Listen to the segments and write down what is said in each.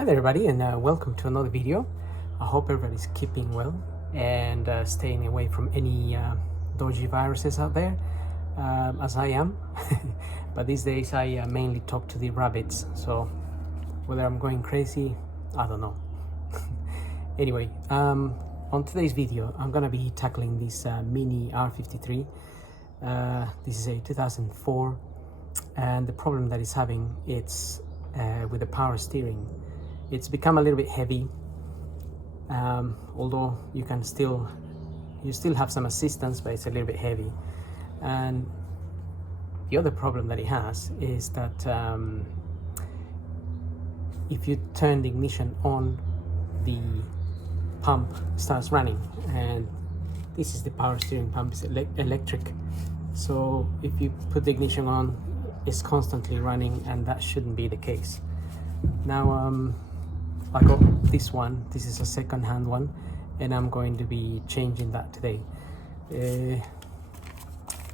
Hi there everybody, and welcome to another video. I hope everybody's keeping well and staying away from any dodgy viruses out there, as I am. But these days I mainly talk to the rabbits, so whether I'm going crazy, I don't know. Anyway, on today's video I'm gonna be tackling this mini r53. This is a 2004, and the problem that it's having, it's with the power steering. It's become a little bit heavy, although you still have some assistance, but it's a little bit heavy. And the other problem that it has is that if you turn the ignition on, the pump starts running, and this is the power steering pump. It's electric, so if you put the ignition on, it's constantly running, and that shouldn't be the case. Now I got this one. This is a second-hand one, and I'm going to be changing that today.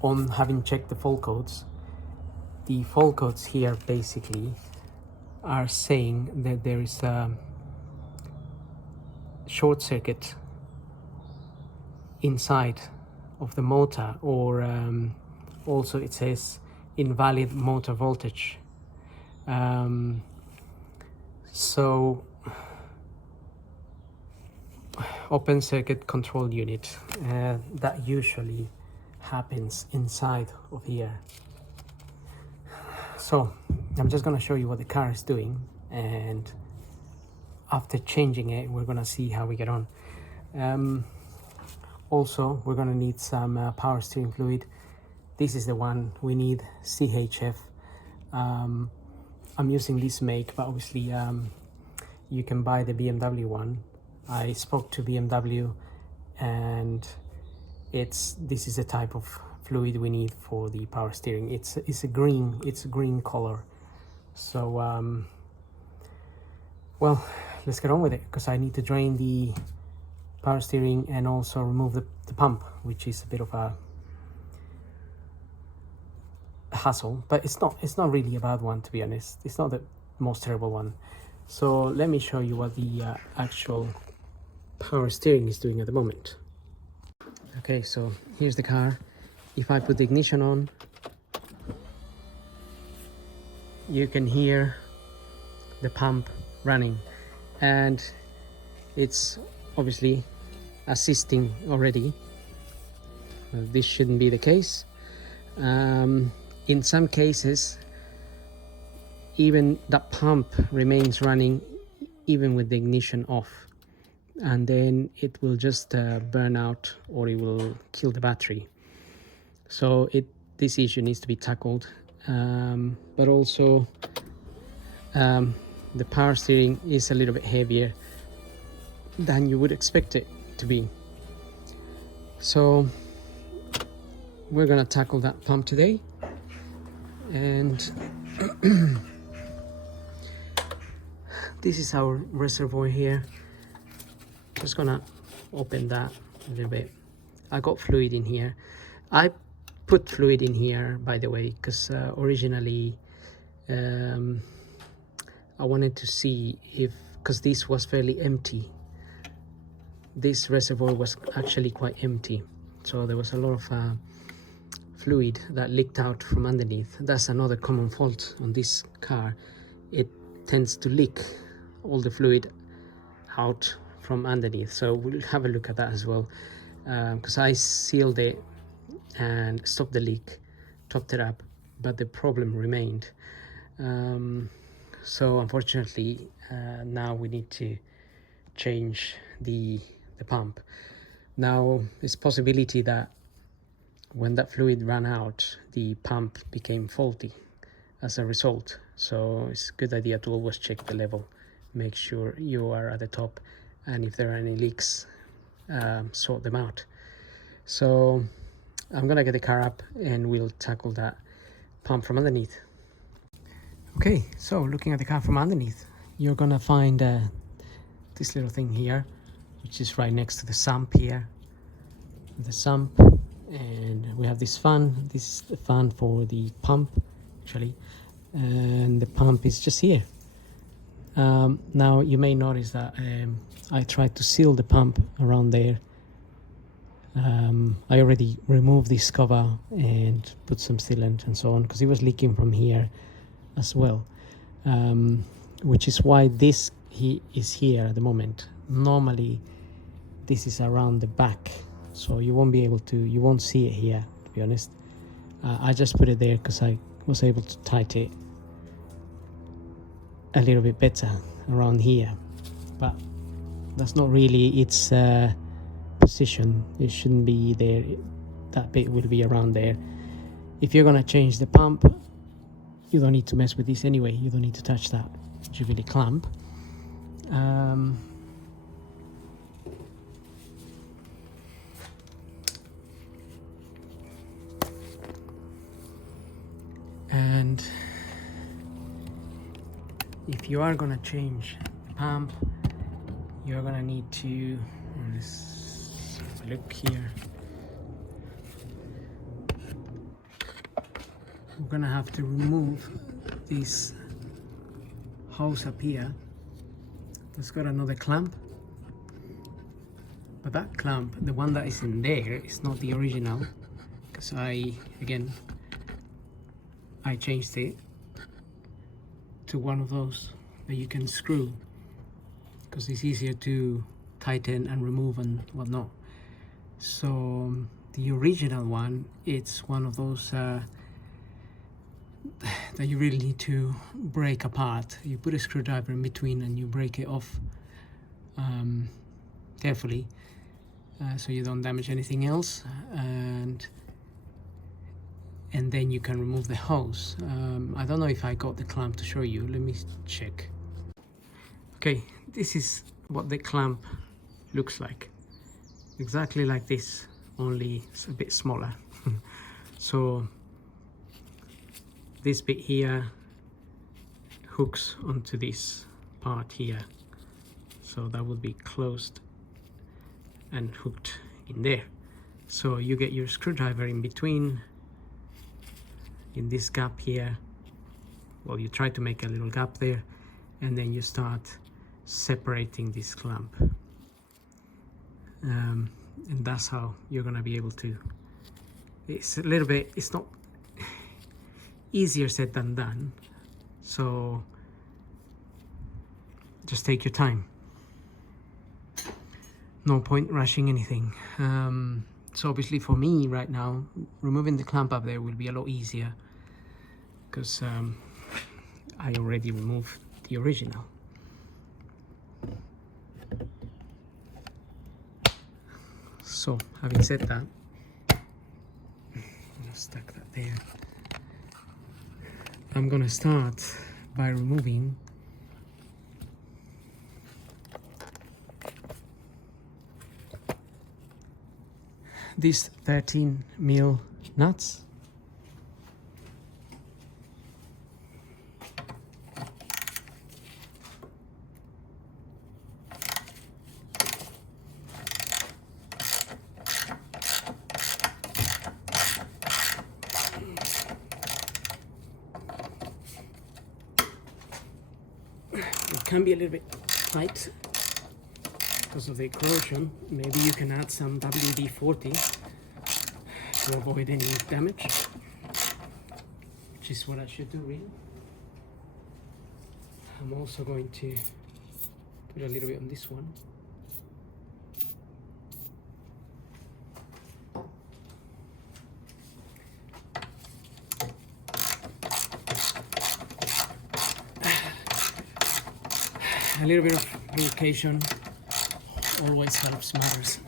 On having checked the fault codes, the fault codes here basically are saying that there is a short circuit inside of the motor, or also it says invalid motor voltage. So open circuit control unit, that usually happens inside of here. So I'm just going to show you what the car is doing, and after changing it we're going to see how we get on. Also we're going to need some power steering fluid. This is the one we need, CHF. I'm using this make, but obviously you can buy the BMW one. I spoke to BMW, and this is the type of fluid we need for the power steering. It's a green color. So well, let's get on with it, because I need to drain the power steering and also remove the pump, which is a bit of a hassle, but it's not really a bad one, to be honest. It's not the most terrible one. So let me show you what the actual power steering is doing at the moment. Okay, so here's the car. If I put the ignition on, you can hear the pump running, and it's obviously assisting already. This shouldn't be the case. In some cases, even that pump remains running even with the ignition off, and then it will just burn out, or it will kill the battery. So this issue needs to be tackled. But also the power steering is a little bit heavier than you would expect it to be. So we're gonna tackle that pump today. And this is our reservoir here. Just gonna open that a little bit. I got fluid in here. I put fluid in here, by the way, because originally I wanted to see because this was fairly empty. This reservoir was actually quite empty, so there was a lot of fluid that leaked out from underneath. That's another common fault on this car. It tends to leak all the fluid out from underneath, so we'll have a look at that as well, because I sealed it and stopped the leak, topped it up, but the problem remained. So unfortunately now we need to change the pump. Now there's a possibility that when that fluid ran out, the pump became faulty as a result. So it's a good idea to always check the level, make sure you are at the top, and if there are any leaks, sort them out. So I'm gonna get the car up and we'll tackle that pump from underneath. Okay, so looking at the car from underneath, you're gonna find this little thing here, which is right next to the sump here. The sump. And we have this fan. This is the fan for the pump, actually, and the pump is just here. Now you may notice that I tried to seal the pump around there. I already removed this cover and put some sealant and so on, because it was leaking from here as well, which is why this is here at the moment. Normally this is around the back, so you won't see it here, to be honest. I just put it there because I was able to tighten it a little bit better around here, but that's not really its position. It shouldn't be there. That bit will be around there. If you're gonna change the pump, you don't need to mess with this anyway. You don't need to touch that. It's really clamp. And if you are gonna change the pump, you're gonna need to, let's have a look here. We're gonna have to remove this hose up here. It's got another clamp, but that clamp, the one that is in there, is not the original, because I changed it to one of those that you can screw, because it's easier to tighten and remove and whatnot. So the original one, it's one of those that you really need to break apart. You put a screwdriver in between and you break it off carefully, so you don't damage anything else, and then you can remove the hose. I don't know if I got the clamp to show you. Let me check. Okay, this is what the clamp looks like. Exactly like this, only it's a bit smaller. So this bit here hooks onto this part here, so that will be closed and hooked in there. So you get your screwdriver in between, in this gap here. Well, you try to make a little gap there, and then you start separating this clamp, and that's how you're gonna be able to. It's a little bit, it's not easier said than done, so just take your time. No point rushing anything. So obviously for me right now, removing the clamp up there will be a lot easier, because I already removed the original. So having said that, I'm gonna stack that there. I'm gonna start by removing these 13mm nuts. It can be a little bit tight because of the corrosion. Maybe you can add some WD-40 to avoid any damage, which is what I should do really. I'm also going to put a little bit on this one. A little bit of lubrication always helps matters.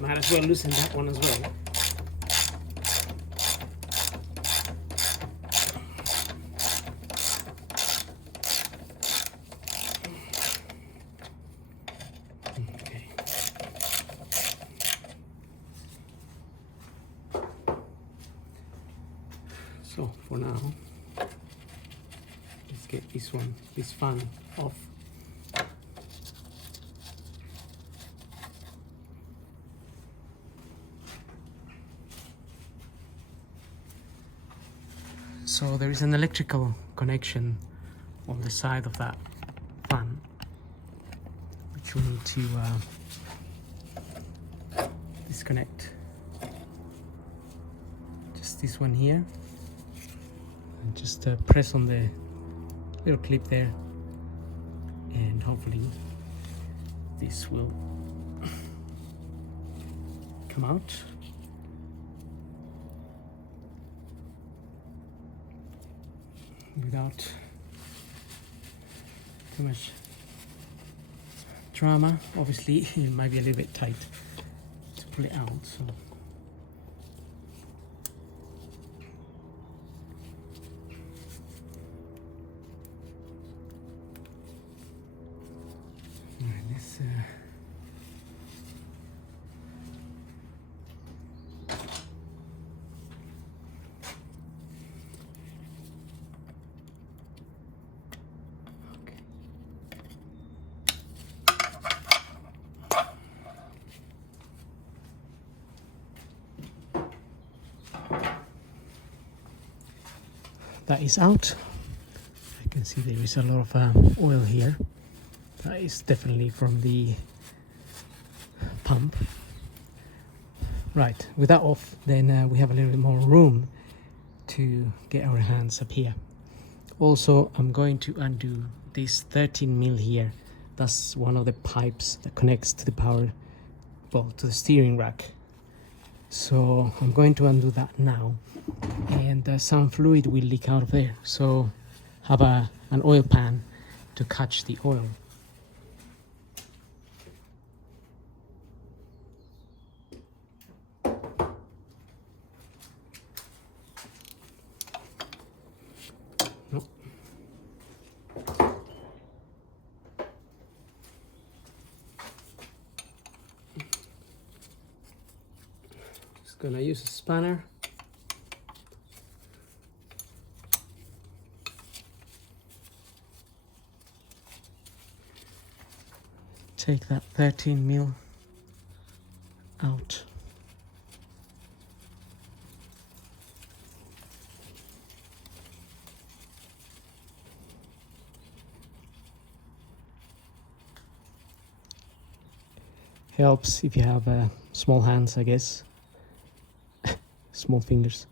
Might as well loosen that one as well. So for now, let's get this fan off. So there is an electrical connection on the side of that fan, which we need to disconnect. Just this one here, and just press on the little clip there, and hopefully this will come out. Without too much drama. Obviously it might be a little bit tight to pull it out, so alright, let's that is out. I can see there is a lot of oil here. That is definitely from the pump. Right, with that off, then we have a little bit more room to get our hands up here. Also, I'm going to undo this 13mm here. That's one of the pipes that connects to the power, well, to the steering rack. So I'm going to undo that now, and some fluid will leak out of there, so have an oil pan to catch the oil. Nope. Just gonna use a spanner. Take that 13mm out. Helps if you have small hands, I guess. Small fingers.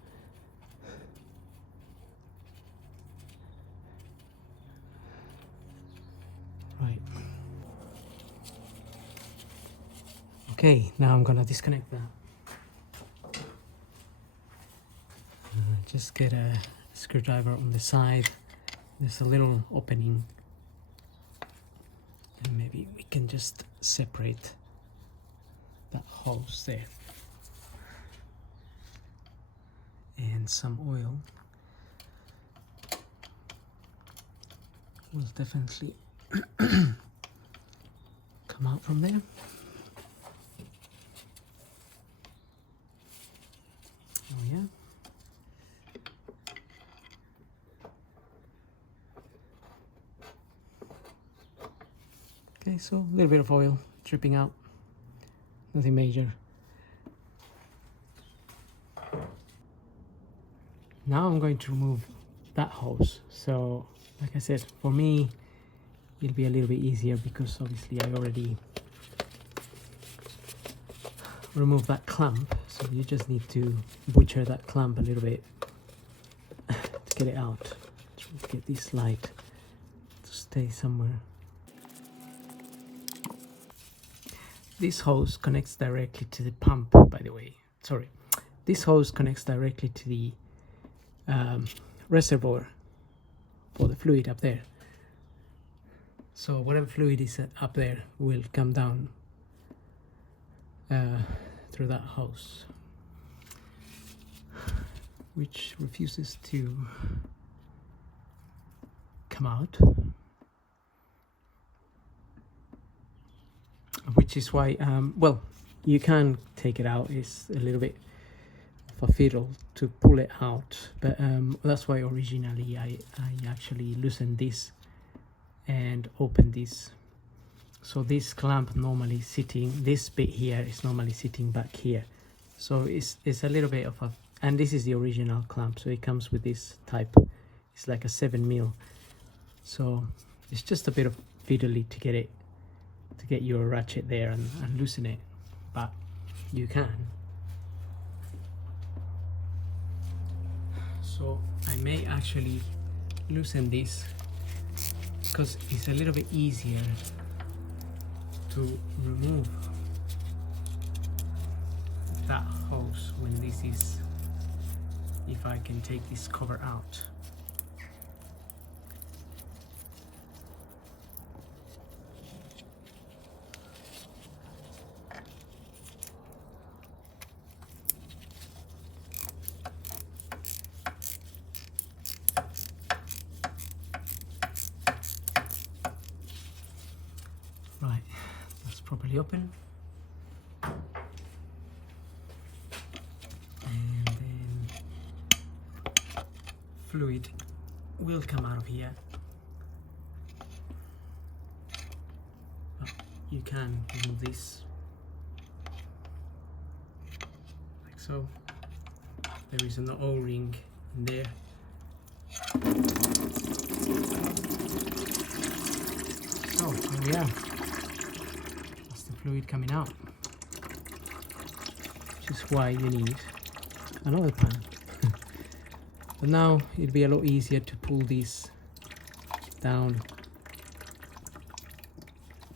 Right. Okay, now I'm gonna disconnect that. Just get a screwdriver on the side. There's a little opening, and maybe we can just separate that hose there. And some oil will definitely come out from there. Oh yeah. Okay, so a little bit of oil dripping out, nothing major. Now I'm going to remove that hose. So like I said, for me it'll be a little bit easier because obviously I already removed that clamp, so you just need to butcher that clamp a little bit to get it out. Try to get this light to stay somewhere. This hose connects directly to the pump, by the way. Sorry, this hose connects directly to the reservoir for the fluid up there. So whatever fluid is up there will come down through that hose, which refuses to come out, which is why well, you can take it out. It's a little bit a fiddle to pull it out, but that's why originally I actually loosened this and opened this. So this clamp normally sitting, this bit here is normally sitting back here, so it's a little bit of a, and this is the original clamp, so it comes with this type. It's like a 7mm, so it's just a bit of fiddly to get your ratchet there and loosen it, but you can. So I may actually loosen this because it's a little bit easier to remove that hose when this is, if I can take this cover out. Right, that's properly open. And then fluid will come out of here. But you can remove this like so. There is an O-ring in there. Oh, there we are. That's the fluid coming out, which is why you need another pan. But now it'll be a lot easier to pull this down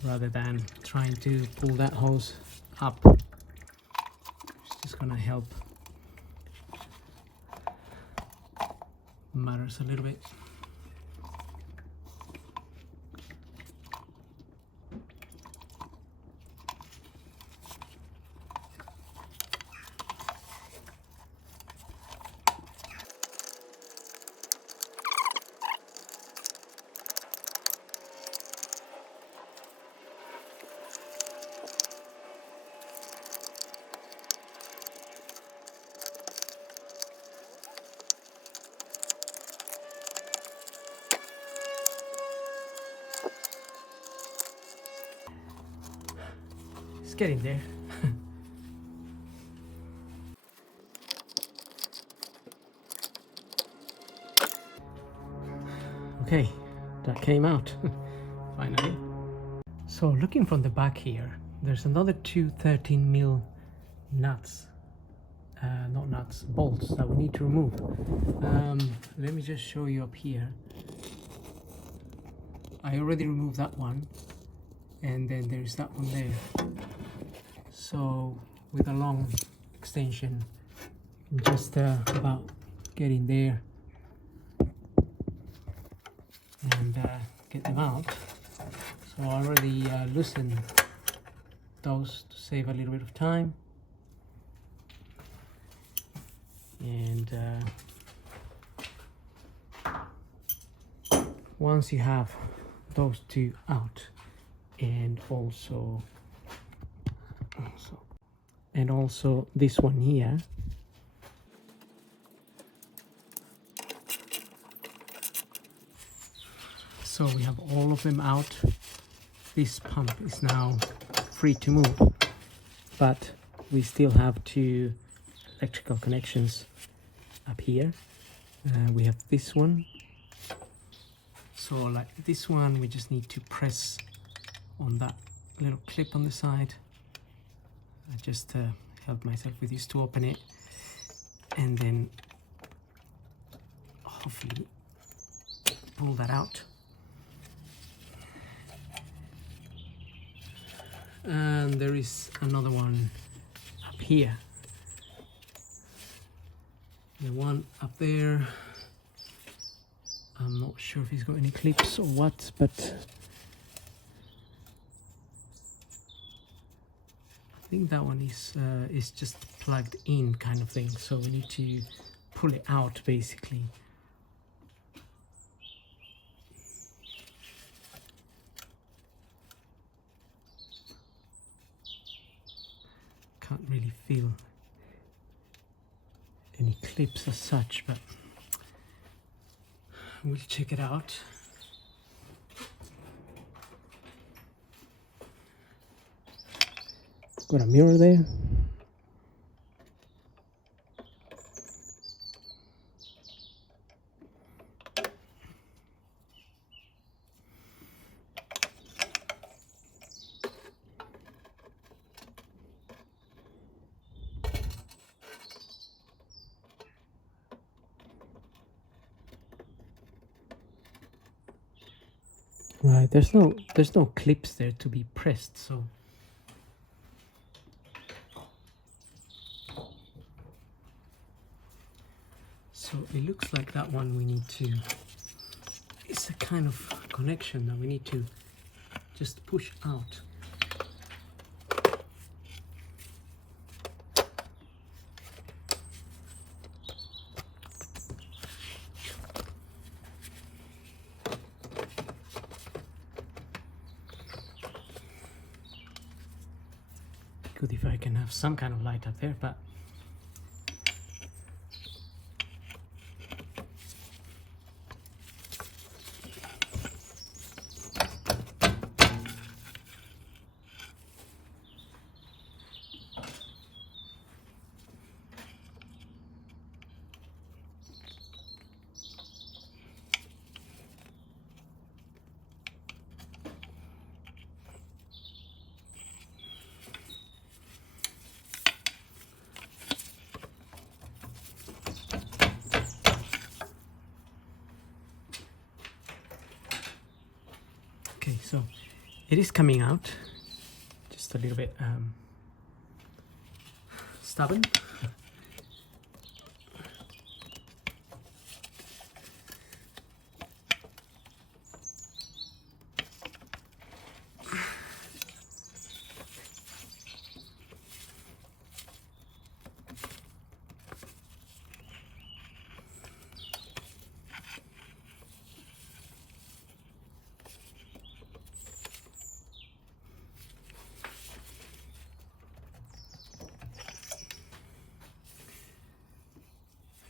rather than trying to pull that hose up. It's just gonna help matters a little bit. It's getting there. Okay, that came out finally. So looking from the back here, there's another two 13mm nuts, not nuts, bolts that we need to remove. Let me just show you up here. I already removed that one, and then there's that one there. So with a long extension, I'm just about getting there and get them out. So I already loosened those to save a little bit of time, and once you have those two out, and also this one here, so we have all of them out. This pump is now free to move, but we still have two electrical connections up here. We have this one, so like this one we just need to press on that little clip on the side. I just help myself with this to open it, and then hopefully pull that out. And there is another one up here. The one up there, I'm not sure if he's got any clips or what, but I think that one is just plugged in kind of thing, so we need to pull it out basically. Can't really feel any clips as such, but we'll check it out. Got a mirror there. Right, there's no clips there to be pressed, so it looks like that one we need to, it's a kind of connection that we need to just push out. Good if I can have some kind of light up there, but okay, so it is coming out, just a little bit stubborn.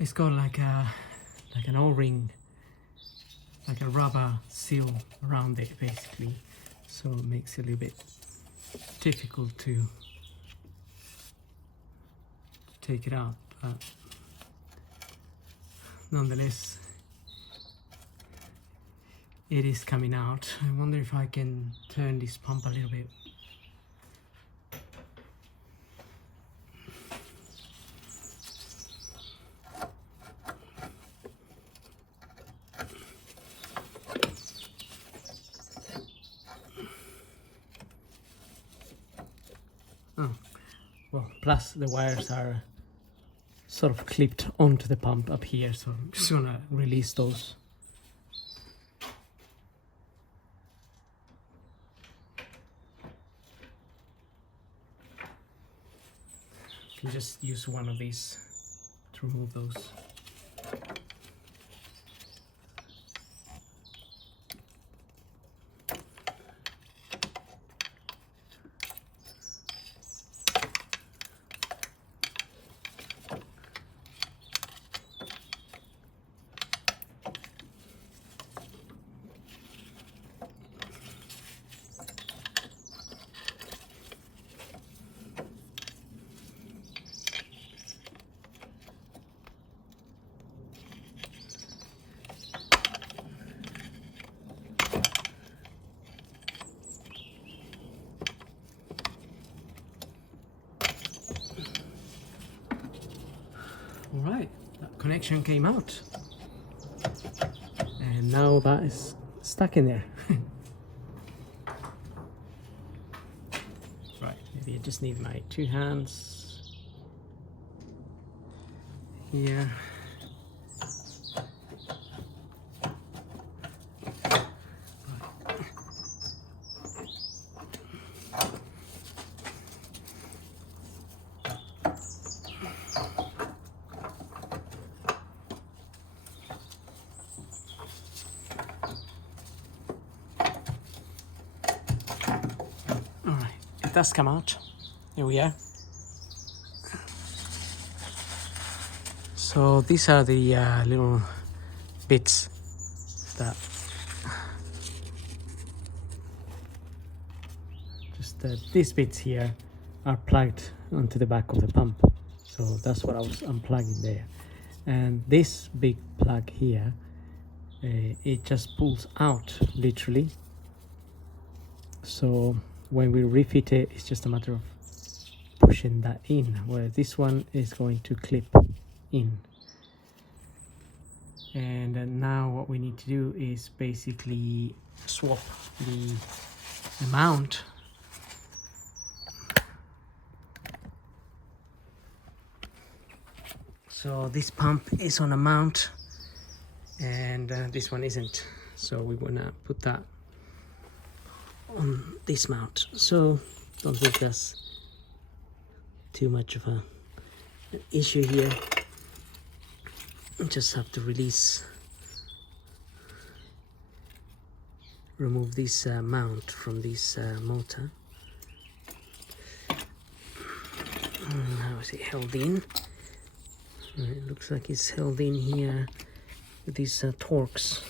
It's got like an O-ring, like a rubber seal around it basically, so it makes it a little bit difficult to take it out, but nonetheless it is coming out. I wonder if I can turn this pump a little bit. Oh, well, plus the wires are sort of clipped onto the pump up here, so I'm just gonna release those. You can just use one of these to remove those. Alright, that connection came out. And now that is stuck in there. Right, maybe I just need my two hands here. It does come out. Here we are. So these are the little bits that these bits here are plugged onto the back of the pump. So that's what I was unplugging there. And this big plug here, it just pulls out literally. So when we refit it, it's just a matter of pushing that in, where this one is going to clip in. And now what we need to do is basically swap the mount. So this pump is on a mount and this one isn't, so we want to put that on this mount. So don't think that's too much of an issue here. You just have to remove this mount from this motor. How is it held in? It looks like it's held in here with these Torx.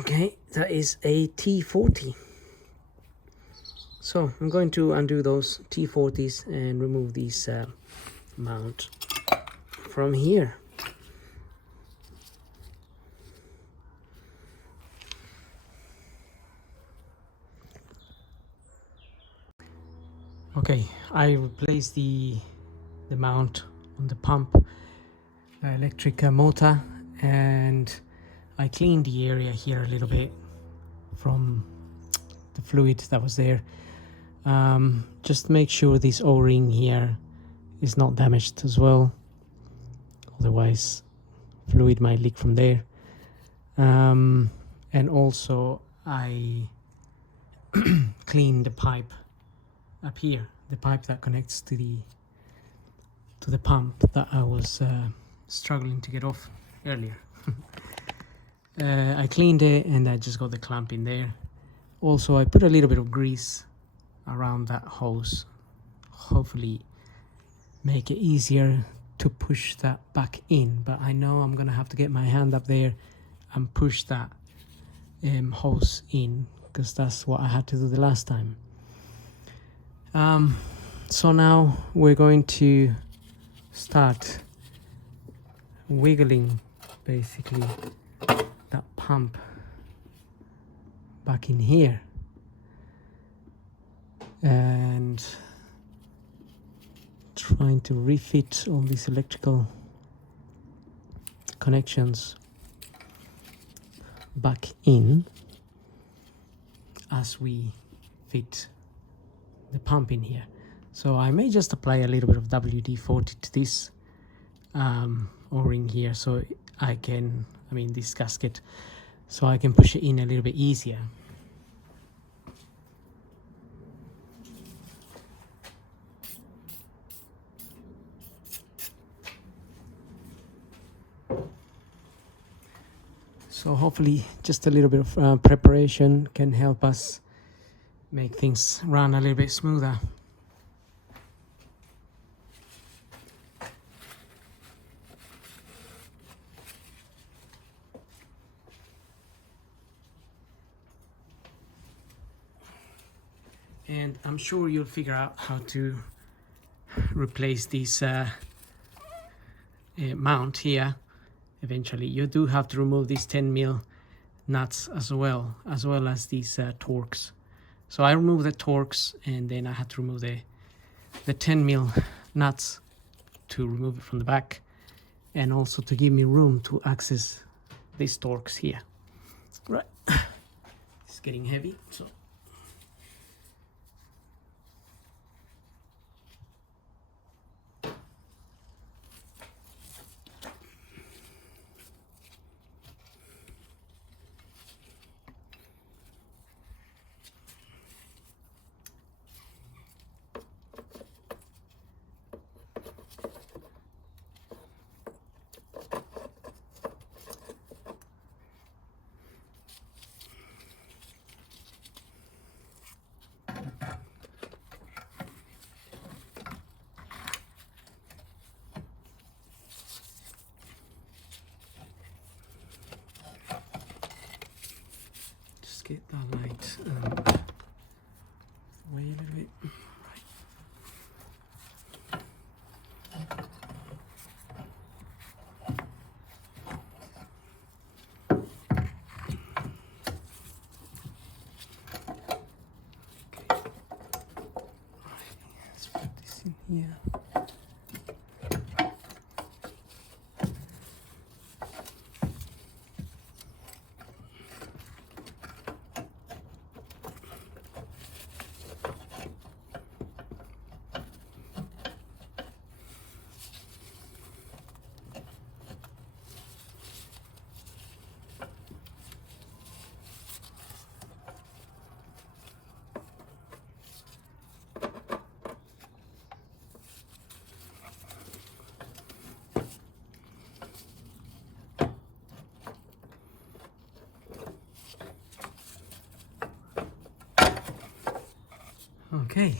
Okay, that is a T40. So I'm going to undo those T40s and remove these mount from here. Okay, I replaced the mount on the pump electric motor, and I cleaned the area here a little bit from the fluid that was there. Just make sure this O-ring here is not damaged as well, otherwise fluid might leak from there. And also I cleaned the pipe up here, the pipe that connects to the pump that I was struggling to get off earlier. I cleaned it and I just got the clamp in there. Also I put a little bit of grease around that hose, hopefully make it easier to push that back in, but I know I'm gonna have to get my hand up there and push that hose in, because that's what I had to do the last time. So now we're going to start wiggling basically that pump back in here and trying to refit all these electrical connections back in as we fit the pump in here. So I may just apply a little bit of WD-40 to this O-ring here, so this gasket, so I can push it in a little bit easier. So hopefully just a little bit of preparation can help us make things run a little bit smoother. And I'm sure you'll figure out how to replace this mount here. Eventually you do have to remove these 10mm nuts as well as these Torx. So I removed the Torx and then I had to remove the 10mm nuts to remove it from the back, and also to give me room to access these Torx here. Right, it's getting heavy, so get that light away a little bit. Let's put this in here. Okay,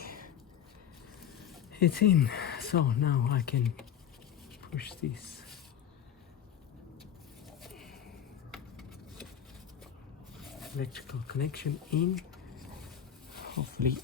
it's in, so now I can push this electrical connection in, hopefully.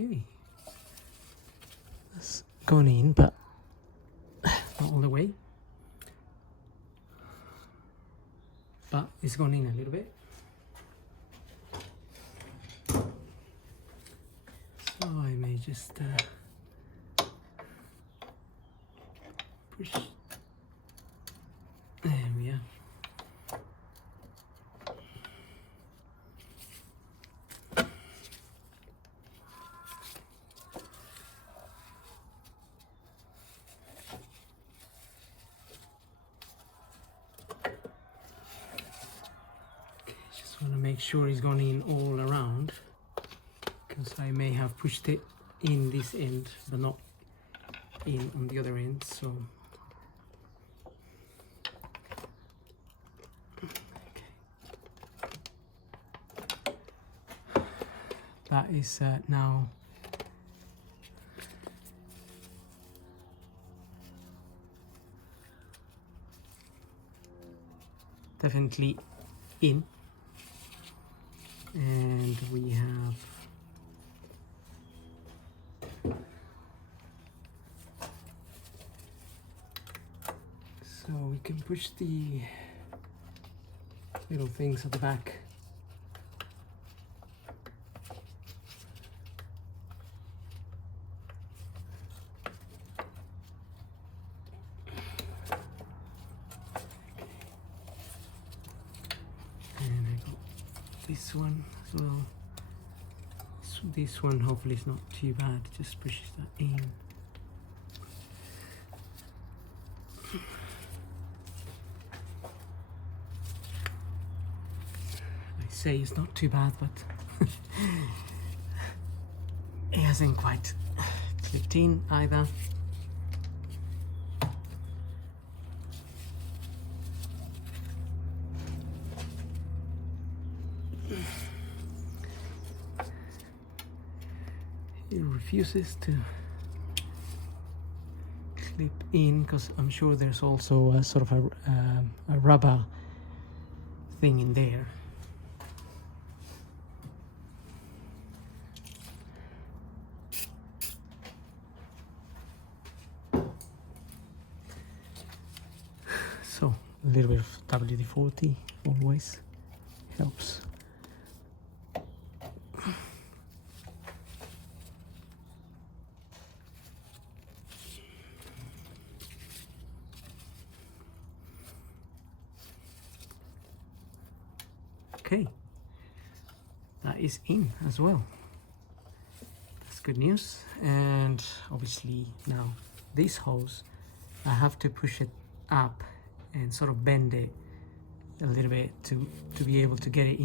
Okay, that's gone in, but not all the way. But it's gone in a little bit. So I may just push. There we are. Want to make sure it's gone in all around, because I may have pushed it in this end but not in on the other end, so okay. That is now definitely in. And we have so we can push the little things at the back. And I got this one as well. So this one hopefully is not too bad, just pushes that in. I say it's not too bad, but it hasn't quite clipped in either. It refuses to clip in because I'm sure there's also a sort of a rubber thing in there. So a little bit of WD-40 always helps. Okay, that is in as well. That's good news. And obviously now this hose, I have to push it up and sort of bend it a little bit to be able to get it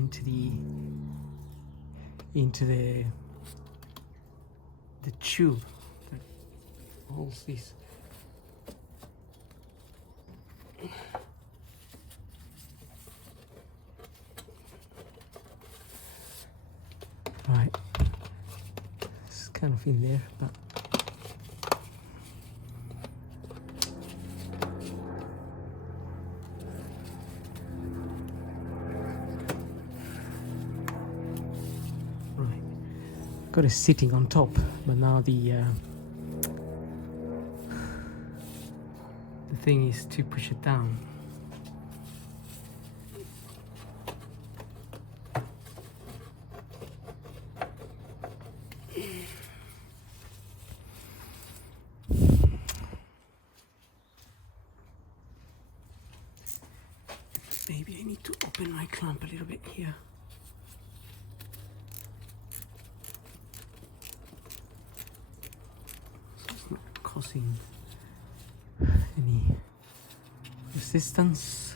into the tube that holds this. Right, it's kind of in there, but right, got it sitting on top, but now the thing is to push it down. Maybe I need to open my clamp a little bit here. So it's not causing any resistance.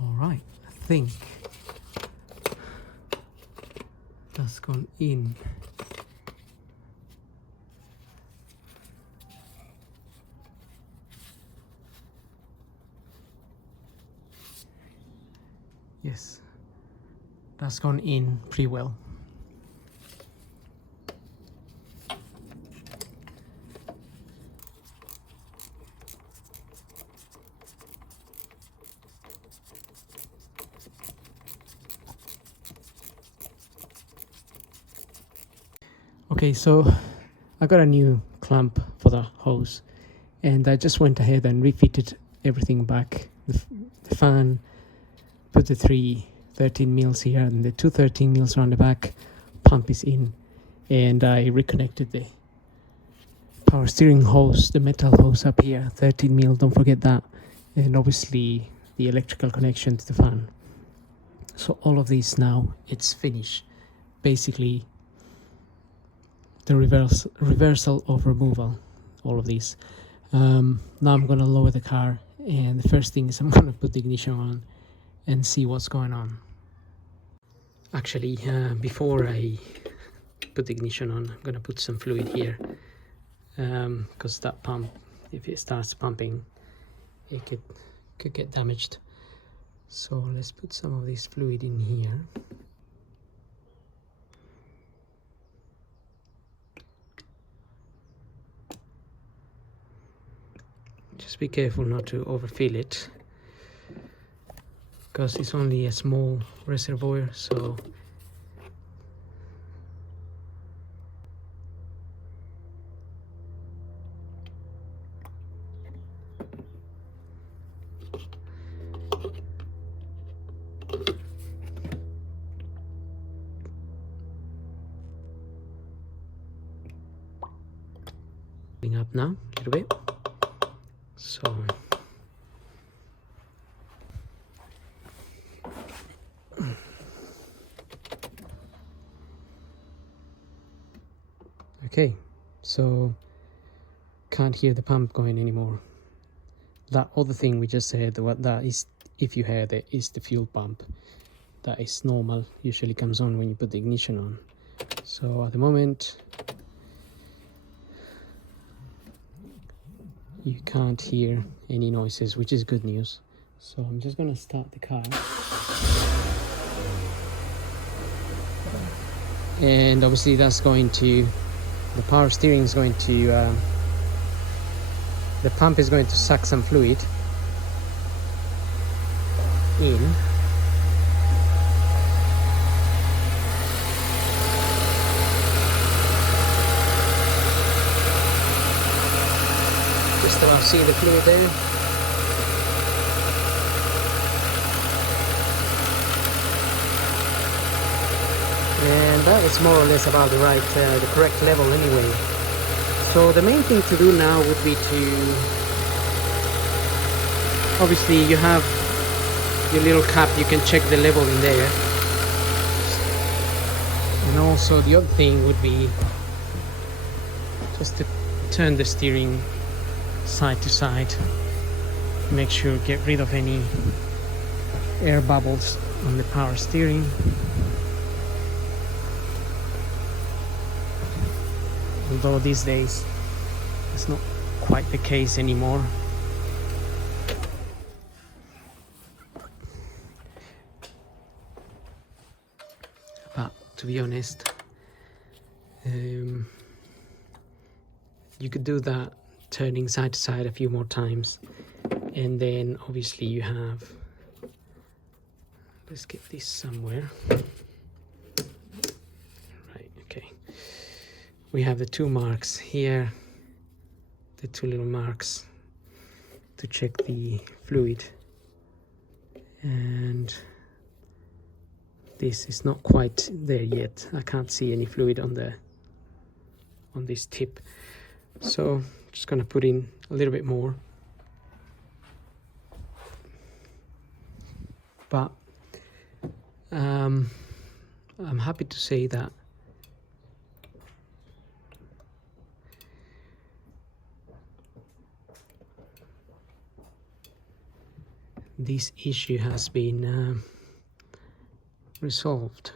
All right, I think that's gone in. Yes, that's gone in pretty well. Okay, so I got a new clamp for the hose, and I just went ahead and refitted everything back. The fan, put the 3 13 mils here and the 2 13 mils around the back. Pump is in, and I reconnected the power steering hose, the metal hose up here, 13 mil, don't forget that, and obviously the electrical connection to the fan. So all of these now, it's finished. Basically the reversal of removal, all of these. Now I'm gonna lower the car, and the first thing is I'm gonna put the ignition on and see what's going on. Actually, before I put the ignition on, I'm gonna put some fluid here, because that pump, if it starts pumping, it could get damaged. So let's put some of this fluid in here. Just be careful not to overfill it, because it's only a small reservoir, so up now a little bit. So okay, so can't hear the pump going anymore. That other thing we just said, what that is, if you heard it, is the fuel pump. That is normal, usually comes on when you put the ignition on. So at the moment you can't hear any noises, which is good news. So I'm just gonna start the car, and obviously that's going to, the power steering is going to, the pump is going to suck some fluid in. Just about see the fluid there. And that is more or less about the right, the correct level anyway. So the main thing to do now would be to, obviously you have your little cap, you can check the level in there. And also the other thing would be just to turn the steering side to side. Make sure get rid of any air bubbles on the power steering. Although these days it's not quite the case anymore. But to be honest, you could do that turning side to side a few more times, and then obviously you have, let's get this somewhere. Right, okay. We have the two marks here, the two little marks to check the fluid, and this is not quite there yet. I can't see any fluid on this tip, so just gonna put in a little bit more. But I'm happy to say that this issue has been resolved.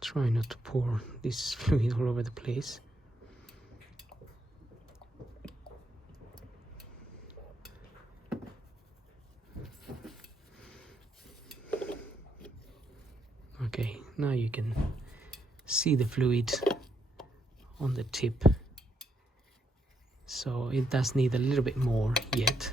Try not to pour this fluid all over the place. Okay, now you can see the fluid on the tip, so it does need a little bit more yet.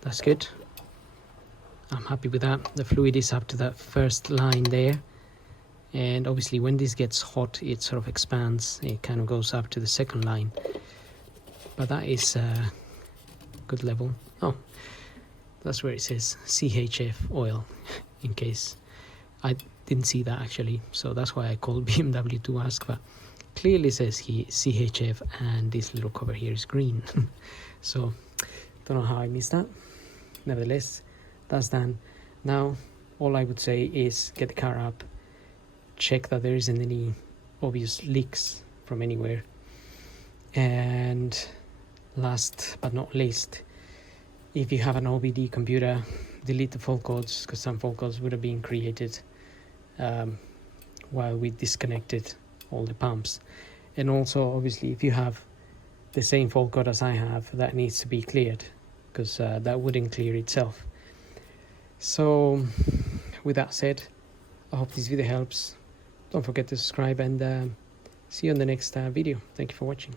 That's good. I'm happy with that. The fluid is up to that first line there, and obviously when this gets hot it sort of expands. It kind of goes up to the second line, but that is a good level. Oh, that's where it says CHF oil, in case I didn't see that actually, so that's why I called BMW to ask. But clearly says he CHF, and this little cover here is green. So don't know how I missed that. Nevertheless, that's done. Now all I would say is get the car up, check that there isn't any obvious leaks from anywhere, and last but not least, if you have an OBD computer, delete the fault codes, because some fault codes would have been created while we disconnected all the pumps. And also obviously if you have the same fault code as I have, that needs to be cleared, because that wouldn't clear itself. So with that said, I hope this video helps. Don't forget to subscribe, and see you on the next video. Thank you for watching.